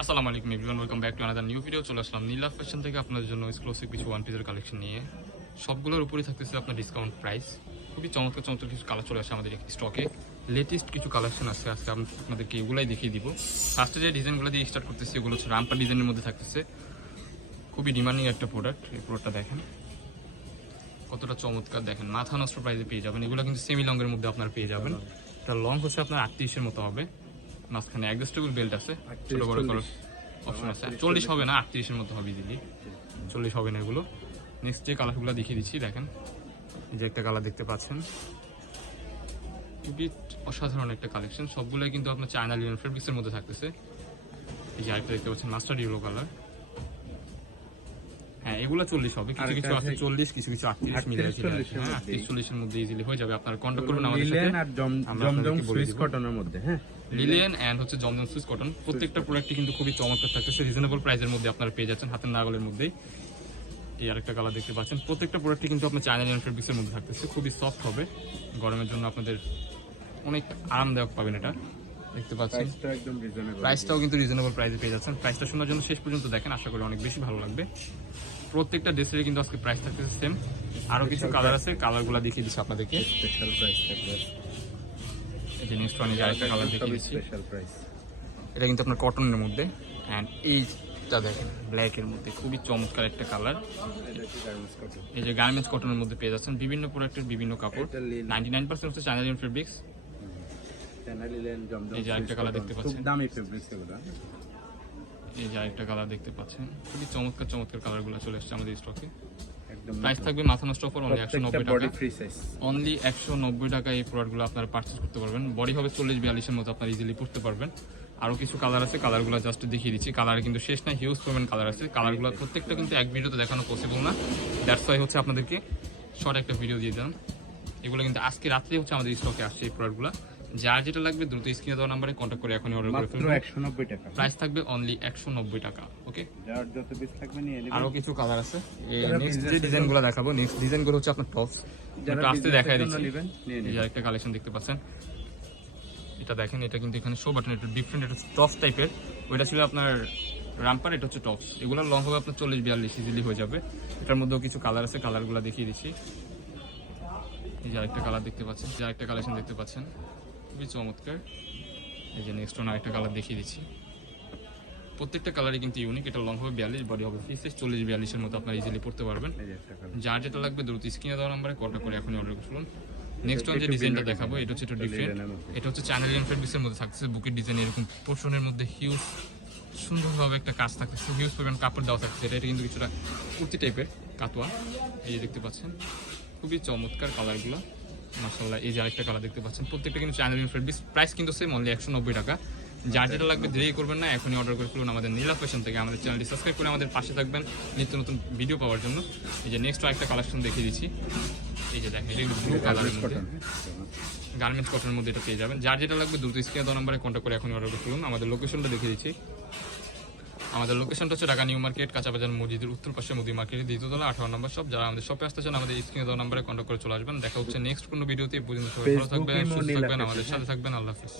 আসসালামু আলাইকুম everyone welcome back to another new video চলে আসলাম নীলা ফ্যাশন থেকে আপনাদের জন্য এক্সক্লুসিভ কিছু ওয়ান পিসের কালেকশন নিয়ে। সবগুলোর উপরেই থাকতেছে আপনার ডিসকাউন্ট প্রাইস খুবই চমৎকার চমৎকার কিছু কালার চলে আসে আমাদের স্টকে লেটেস্ট কিছু কালেকশন আছে আজকে আমি আপনাদেরকে এগুলাই দেখিয়ে দিব। ফার্স্টে যে ডিজাইনগুলো দিয়ে স্টার্ট করতেছি এগুলো হচ্ছে রামপার ডিজাইনের মধ্যে থাকতেছে। খুবই ডিমান্ডিং একটা প্রোডাক্ট এই প্রোডাক্টটা দেখেন। কতটা চমৎকার দেখেন মাথা নষ্ট প্রাইসে পেয়ে যাবেন। এগুলো কিন্তু সেমি লংয়ের মধ্যে আপনার পেয়ে যাবেন। এটা লং হচ্ছে আপনার আটত্রিশের মতো হবে। মাঝখানে অ্যাডজাস্টেবল বেল্ট আছে ছোট বড় করে অপশন আছে। চল্লিশ হবে না আটত্রিশের মতো হবে দিদি। চল্লিশ হবে না এগুলো। নেক্সট যে কালারগুলো দেখিয়ে দিচ্ছি দেখেন। এই যে একটা কালার দেখতে পাচ্ছেন। অসাধারণ একটা কালেকশন সবগুলোই কিন্তু আপনার চায়না লিনেন ফেব্রিক্সের মধ্যে থাকতেছে। এই যে আরেকটা দেখতে পাচ্ছেন মাস্টার ইউরো কালার হ্যাঁ এগুলো চল্লিশ হবে। কিছু কিছু আছে চল্লিশ কিছু কিছু আটত্রিশ মিলে হ্যাঁ আটত্রিশ চল্লিশের মধ্যে ইজিলি হয়ে যাবে। আপনারা কন্ট্যাক্ট করবেন আমাদের সাথে। লিলেন আর জম- আমরা জমজম সুইস কটনের মধ্যে হ্যাঁ? লিলিয়ান অ্যান্ড হচ্ছে জমজম সুইস কটন প্রত্যেকটা প্রোডাক্টই কিন্তু খুবই চমৎকার থাকতেছে। রিজনেবল প্রাইসের মধ্যে আপনারা পেয়ে যাচ্ছেন হাতের নাগলের মধ্যেই। এই আরেকটা কালার দেখতে পাচ্ছেন। প্রত্যেকটা প্রোডাক্টই কিন্তু আপনার চায়না লিনেন ফেব্রিক্সের মধ্যে থাকতেছে। খুবই সফট হবে। গরমের জন্য আপনাদের অনেক আরামদায়ক পাবেন এটা। দেখতে পাচ্ছেন। প্রাইসটাও কিন্তু রিজনেবল প্রাইসে পেয়ে যাচ্ছেন। প্রাইসটা শোনার জন্য শেষ পর্যন্ত দেখেন আশা করি অনেক বেশি ভালো লাগবে। প্রত্যেকটা ড্রেসের কিন্তু আজকে প্রাইস থাকতেছে সেম আরও কিছু কালার আছে কালারগুলো দেখিয়ে দিচ্ছি আপনাদেরকে। স্পেশাল প্রাইস থাকবে। এই যে নেক্সট ওয়ান আরেকটা কালার দেখিয়ে দিচ্ছি। স্পেশাল প্রাইস এটা কিন্তু আপনার কটনের মধ্যে। অ্যান্ড এইটা দেখেন ব্ল্যাকের মধ্যে। খুবই চমৎকার একটা কালার এই যে গার্মেন্টস কটনের মধ্যে পেয়ে যাচ্ছেন বিভিন্ন প্রোডাক্টের বিভিন্ন কাপড়। নাইনটি নাইন পার্সেন্ট হচ্ছে চায়না ফেব্রিক্স এই যে আরেকটা সুইস দেখতে পাচ্ছেন। দামি ফেব্রিক্স এগুলো এই যে আরেকটা কালার দেখতে পাচ্ছেন। খুবই চমৎকার চমৎকার কালারগুলো চলে এসেছে আমাদের স্টকে প্রাইস থাকবে মাথা নষ্ট অফার অনলি একশো নব্বই বডি টাকা। অনলি একশো নব্বই টাকা এই প্রোডাক্টগুলো আপনারা পারচেস করতে পারবেন। বডি হবে চল্লিশ বিয়াল্লিশের মতো আপনারা ইজিলি পড়তে পারবেন। আরও কিছু কালার আছে কালারগুলো জাস্ট দেখিয়ে দিচ্ছি। কালার কিন্তু শেষ না হিউজ পরিমাণ কালার আছে। কালারগুলো প্রত্যেকটা কিন্তু এক ভিডিওতে দেখানো পসিবল না। দ্যাটস ওয়াই হচ্ছে আপনাদেরকে শর্ট একটা ভিডিও দিয়ে দিলাম। এগুলো কিন্তু আজকে রাত্রে হচ্ছে আমাদের স্টকে আসছে এই প্রোডাক্টগুলো যার যেটা লাগবে দ্রুত স্ক্রিনে দেওয়া নাম্বারে কন্ট্যাক্ট করে এখনই অর্ডার করে মাত্র ফেলবেন। একশো নব্বই টাকা। প্রাইস থাকবে অনলি একশো নব্বই টাকা ওকে যার যত পিস থাকবে নিয়ে নেবেন আরও কিছু কালার আছে? যারা নেক্সট যে ডিজাইনগুলো দেখাবো নেক্সট ডিজাইনগুলো হচ্ছে আপনার টপস যারা একটু আস্তে দেখাই দিচ্ছি। নিয়ে এই একটা কালেকশন দেখতে পাচ্ছেন। এটা দেখেন এটা কিন্তু এখানে শো বাটন এটা ডিফারেন্ট একটা টপস টাইপের ওইটা ছিল আপনার রামপার এটা হচ্ছে টপস এগুলো লং হবে আপনার চল্লিশ বিয়াল্লিশ ইজিলি হয়ে যাবে। এটার মধ্যেও কিছু কালার আছে কালারগুলো দেখিয়ে দিচ্ছি। এই যে আরেকটা কালার দেখতে পাচ্ছেন যে আরেকটা কালেকশন দেখতে পাচ্ছেন। খুবই চমৎকার। এই যে নেক্সট ওয়ান আরেকটা কালার দেখিয়ে দিচ্ছি। প্রত্যেকটা কালারই কিন্তু ইউনিক এটা লং হবে বিয়াল্লিশ বডি হবে ফিসেস চল্লিশ বিয়াল্লিশের মতো আপনার ইজিলি পড়তে পারবেন। যার যেটা লাগবে দ্রুত স্ক্রিনে দেওয়া নাম্বারে কন্ট্যাক্ট করে এখনই অর্ডার করুন। নেক্সট ওয়ান যে ডিজাইনটা দেখাবো এটা হচ্ছে একটু ডিফারেন্ট এটা হচ্ছে চ্যানেল ফেব্রিক্সের মধ্যে থাকছে বুকের ডিজাইন এরকম পোর্শনের মধ্যে হিউজ সুন্দরভাবে একটা কাজ থাকতেছে। হিউজ পরিমাণ কাপড় দেওয়া থাকছে এটা এটা কিন্তু কিছুটা কুর্তি টাইপের কাতোয়া। এই যে দেখতে পাচ্ছেন খুবই চমৎকার কালারগুলো মাসাল্লাহ এই যে আরেকটা কালার দেখতে পাচ্ছেন, প্রত্যেকটা কিন্তু চ্যানেল ফেব্রিক্স প্রাইস কিন্তু সেম অনলি একশো নব্বই টাকা। যার যেটা লাগবে দেরি করবেন না, এখনই অর্ডার করে ফেলুন আমাদের নীলা ফ্যাশন থেকে, আমাদের চ্যানেলটি সাবস্ক্রাইব করে আমাদের পাশে থাকবেন নিত্য নতুন ভিডিও পাওয়ার জন্য। এই যে নেক্সট আরেকটা কালেকশন দেখিয়ে দিচ্ছি। এই যে দেখেন এটা ব্লু কালারের মধ্যে। গার্মেন্টস কটনের মধ্যে এটা পেয়ে যাবেন। যার যেটা লাগবে দ্রুত স্ক্রিনে দেওয়া নাম্বারে কন্ট্যাক্ট করে এখন অর্ডার করুন আমাদের লোকেশনটা দেখিয়ে দিচ্ছি। আমাদের লোকেশনটা হচ্ছে ঢাকা নিউ মার্কেট কাঁচাবাজার মসজিদের উত্তর পাশে মুদি মার্কেট মার্কেটের দ্বিতীয়তলা আঠারো নম্বর সব যারা আমাদের শপে আসতেছেন চান আমাদের স্ক্রিনে দেওয়া নাম্বারে কন্ট্যাক্ট করে চলে আসবেন। দেখা হচ্ছে নেক্সট কোনো ভিডিওতে পর্যন্ত সবাই ভালো থাকবেন সুস্থ থাকবেন আমাদের সাথে থাকবেন আল্লাহ হাফিজ।